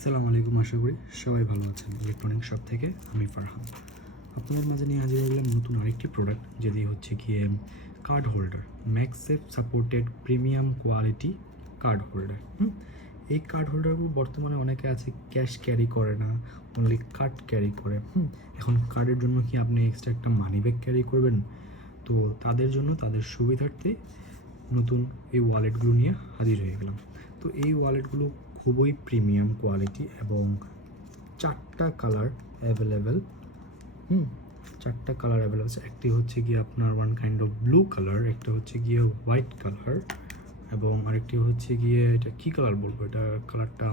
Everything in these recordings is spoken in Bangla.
আসসালামু আলাইকুম, আশা করি সবাই ভালো আছেন। ইলেকট্রনিক শপ থেকে আমি ফারহান আপনাদের মাঝে নিয়ে হাজির হলাম নতুন আরেকটি প্রোডাক্ট, যেটি হচ্ছে গিয়ে card holder, MagSafe supported premium quality card holder. এই কার্ড হোল্ডারগুলো বর্তমানে অনেকে আছে ক্যাশ ক্যারি করে না, অনলি কার্ড ক্যারি করে। এখন কার্ডের জন্য কি আপনি এক্সট্রা একটা মানি ব্যাগ ক্যারি করবেন? তো তাদের জন্য, তাদের সুবিধার্থে নতুন এই ওয়ালেটগুলো নিয়ে হাজির হয়ে গেলাম। তো এই ওয়ালেটগুলো খুবই প্রিমিয়াম কোয়ালিটি এবং 4টা কালার অ্যাভেলেবেল। চারটা কালার অ্যাভেলেবেল আছে। একটি হচ্ছে গিয়ে আপনার one kind of blue colour, একটা হচ্ছে গিয়ে হোয়াইট কালার, এবং আরেকটি হচ্ছে গিয়ে এটা কী কালার বলবো, এটা কালারটা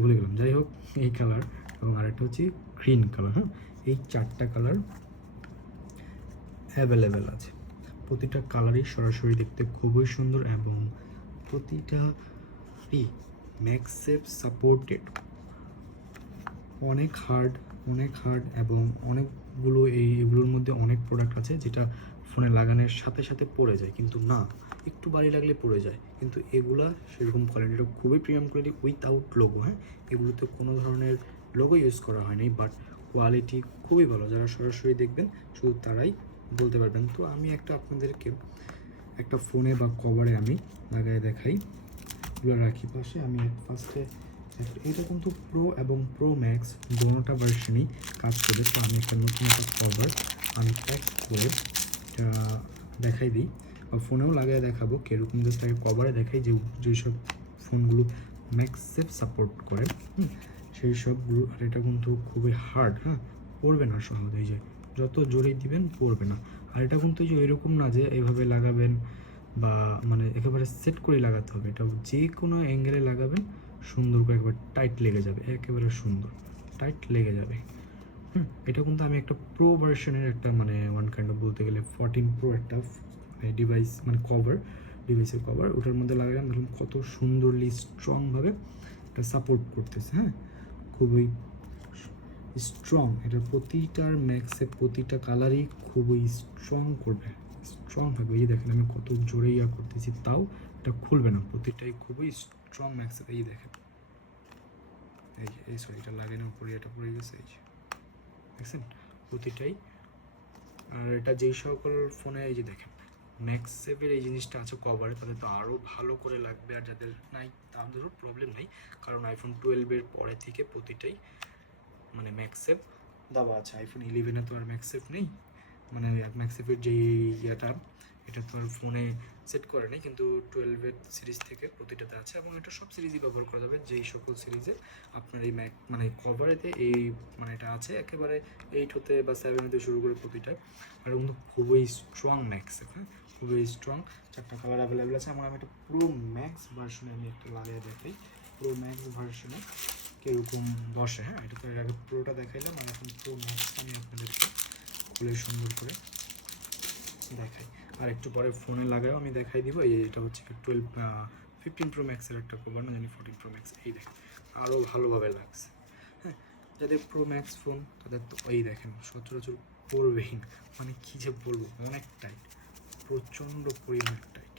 ভুলে গেলাম। যাই হোক, এই কালার এবং আরেকটা হচ্ছে গ্রিন কালার। এই 4টা কালার অ্যাভেলেবেল আছে। প্রতিটা কালারই সরাসরি দেখতে খুবই সুন্দর এবং প্রতিটারই ম্যাক্সেফ সাপোর্টেড। অনেক হার্ড এবং অনেকগুলো এগুলোর মধ্যে অনেক প্রোডাক্ট আছে যেটা ফোনে লাগানোর সাথে সাথে পড়ে যায়, কিন্তু না, একটু বাড়ি লাগলে পড়ে যায়। কিন্তু এগুলা সেরকম কোয়ালিটিটা খুবই প্রিমিয়াম কোয়ালিটি, উইথআউট লোগো। এগুলোতে কোনো ধরনের লোগো ইউজ করা হয়নি, বাট কোয়ালিটি খুবই ভালো। যারা সরাসরি দেখবেন শুধু তারাই বলতে পারবেন। তো আমি আপনাদেরকে একটা ফোনে বা কভারে আমি লাগাই দেখাই। এগুলো রাখি পাশে। আমি ফার্স্টে এটা কিন্তু প্রো এবং প্রো ম্যাক্স দোনোটা ভার্সনই কাজ করে। তো আমি একটা নতুন একটা কভার আমি প্যাক করে এটা দেখাই দিই, বা ফোনেও লাগিয়ে দেখাবো কীরকম। জাস্ট আগে কভারে দেখাই যেসব ফোনগুলো ম্যাক্সেফ সাপোর্ট করে সেই সবগুলো। আর এটা কিন্তু খুবই হার্ড, পড়বে না সহজেই, যে যত জোরেই দিবেন পড়বে না। আর এটা কিন্তু যে এরকম না যে এইভাবে লাগাবেন বা মানে একেবারে সেট করে লাগাতে হবে। এটা যে কোনো অ্যাঙ্গেলে লাগাবেন, সুন্দর করে একেবারে টাইট লেগে যাবে, একেবারে সুন্দর টাইট লেগে যাবে। এটা কিন্তু আমি একটা প্রো ভার্সনের একটা মানে ওয়ান কাইন্ড অফ বলতে গেলে 14 প্রো একটা ডিভাইস, মানে ডিভাইসের কভার, ওটার মধ্যে লাগালাম। দেখুন কত সুন্দরলি স্ট্রংভাবে এটা সাপোর্ট করতেছে। খুবই স্ট্রং। এটার প্রতিটার ম্যাক্সে প্রতিটা কালারই খুবই স্ট্রং থাকবে। এই দেখেন আমি কত জোরে করতেছি, তাও এটা খুলবে না। প্রতিটাই খুবই স্ট্রং ম্যাক্সে। এই দেখেন, সরি, এটা লাগানোর পরে এটা পড়ে গেছে, এই যে দেখছেন প্রতিটাই। আর এটা যেই সকল ফোনে এই যে দেখেন ম্যাক্সেফের এই জিনিসটা আছে কভারে, তাদের তো আরও ভালো করে লাগবে। আর যাদের নাই তাদেরও প্রবলেম নেই, কারণ আইফোন 12-এর পরে থেকে প্রতিটাই মানে ম্যাক্সেফ দেওয়া আছে। আইফোন 11-এ তো আর ম্যাক্সেফ নেই, মানে ম্যাক্সেফের যেই ইয়েটা, এটা তো আর ফোনে সেট করে নেই, কিন্তু 12-এর সিরিজ থেকে প্রতিটাতে আছে। এবং এটা সব সিরিজই ব্যবহার করা যাবে, যেই সকল সিরিজে আপনার এই মানে কভারেতে এই মানে এটা আছে, একেবারে 8 হতে বা 7 হতে শুরু করে প্রতিটা। আর কিন্তু খুবই স্ট্রং ম্যাক্সেফ, খুবই স্ট্রং। 4টা কালার অ্যাভেলেবেল আছে। আমার আমি একটা প্রো ম্যাক্স ভার্সনে আমি একটু লাগিয়ে দেখাই, প্রো ম্যাক্স ভার্সনে কীরকম বসে। এটা তো আগে প্রোটা দেখাইলাম, আর এখন প্রো ম্যাক্স আমি আপনাদেরকে খুলে সুন্দর করে দেখাই। আর একটু পরে ফোনে লাগাও আমি দেখাই দিব। এটা হচ্ছে 15 প্রো ম্যাক্সের একটা কভার, না জানি 14 প্রো ম্যাক্স। এই দেখেন আরও ভালোভাবে লাগছে। যাদের প্রো ম্যাক্স ফোন তাদের তো এই দেখেন সচরাচর পড়বেই না, মানে কী যে বলবো, অনেক টাইট, প্রচণ্ড পরিমাণ টাইট।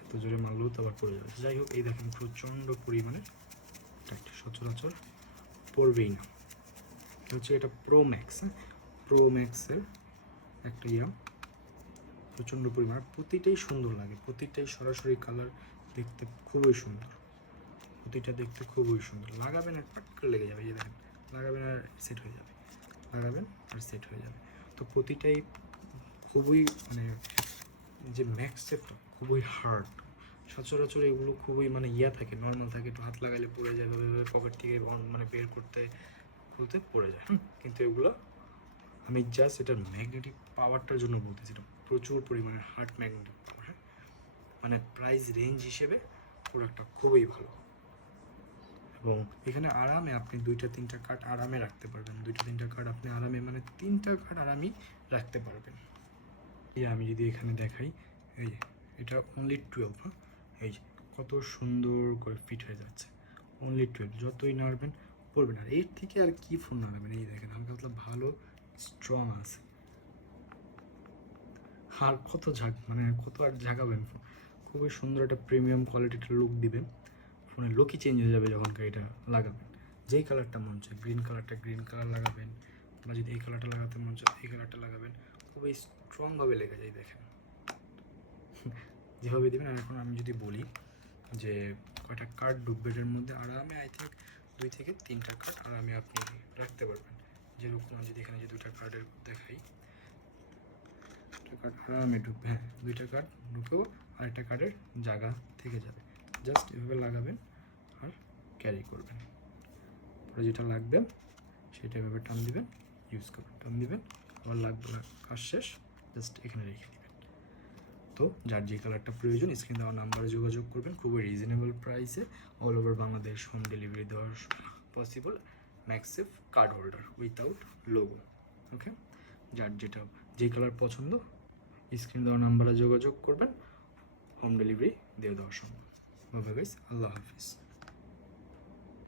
এত জোরে মারলেও তো আবার পড়ে যাবে। যাই হোক, এই দেখেন প্রচণ্ড পরিমাণে টাইট, সচরাচর পড়বেই না। হচ্ছে এটা প্রো ম্যাক্স, প্রো ম্যাক্সের একটা প্রচণ্ড পরিমাণ। প্রতিটাই সুন্দর লাগে, প্রতিটাই সরাসরি কালার দেখতে খুবই সুন্দর, প্রতিটা দেখতে খুবই সুন্দর। লাগাবেন আর পাট করে লেগে যাবে, এই দেখেন লাগাবেন আর সেট হয়ে যাবে, লাগাবেন আর সেট হয়ে যাবে। তো প্রতিটাই খুবই মানে যে ম্যাক্সেফটা খুবই হার্ড। সচরাচর এগুলো খুবই মানে থাকে, নর্মাল থাকে, একটু হাত লাগাইলে পড়ে যায়, পকেট থেকে মানে বের করতে খুলতে পড়ে যায়। কিন্তু এগুলো আমি জাস্ট এটার ম্যাগনেটিক পাওয়ারটার জন্য বলতেছি, এটা প্রচুর পরিমাণে হার্ড ম্যাগনেটিক পাওয়ার। মানে প্রাইস রেঞ্জ হিসেবে প্রোডাক্টটা খুবই ভালো। এবং এখানে আরামে আপনি 2-3টা কার্ড আরামে রাখতে পারবেন। 2-3টা কার্ড আপনি আরামে, মানে 3টা কার্ড আরামই রাখতে পারবেন। আমি যদি এখানে দেখাই, এই এটা অনলি 12, এই কত সুন্দর করে ফিট হয়ে যাচ্ছে। অনলি 12, যতই নাড়বেন পড়বে না। এর থেকে আর কি ফোন নাড়বেন, এই দেখেন হালকা পাতলা ভালো স্ট্রং আছে। আর কত মানে কত আর ঝাঁকাবেন ফোন, খুবই সুন্দর একটা প্রিমিয়াম কোয়ালিটির লুক দিবে। ফোনের লুকই চেঞ্জ হয়ে যাবে যখন এটা লাগাবেন। যেই কালারটা মন চায়, গ্রিন কালারটা গ্রিন কালার লাগাবেন, বা যদি এই কালারটা লাগাতে মন চায় এই কালারটা লাগাবেন, খুবই স্ট্রংভাবে লেগে যায়। দেখেন যেভাবে দেবেন। আর এখন আমি যদি বলি যে কয়টা কার্ড ঢুকবে এটার মধ্যে, আরামে আই থিঙ্ক 2 থেকে 3টা কার্ড আরামে আপনি রাখতে পারবেন। যেরকম আমি যদি এখানে যে 2টা কার্ডের দেখাই, 2টা কার্ড আরামে ঢুকবে। হ্যাঁ, 2টা কার্ড ঢুকেও আরেকটা কার্ডের জায়গা থেকে যাবে। জাস্ট এভাবে লাগাবেন আর ক্যারি করবেন। পরে যেটা লাগবে সেটা এভাবে টান দিবেন, ইউজ করবেন, টান দিবেন, আবার লাগবে না, কাজ শেষ, জাস্ট এখানে রেখে দিবেন। তো যার যে কালারটা প্রয়োজন স্ক্রিনে দেওয়া নাম্বারে যোগাযোগ করবেন। খুবই রিজনেবল প্রাইসে all over Bangladesh home delivery দেওয়া পসিবল। ম্যাক্সেফ card holder without logo. Okay, যার যেটা যে কালার পছন্দ স্ক্রিনে দেওয়া নাম্বারে যোগাযোগ করবেন, হোম ডেলিভারি দিয়ে দেওয়া সম্ভব। বাবা গাইস, আল্লাহ হাফিজ।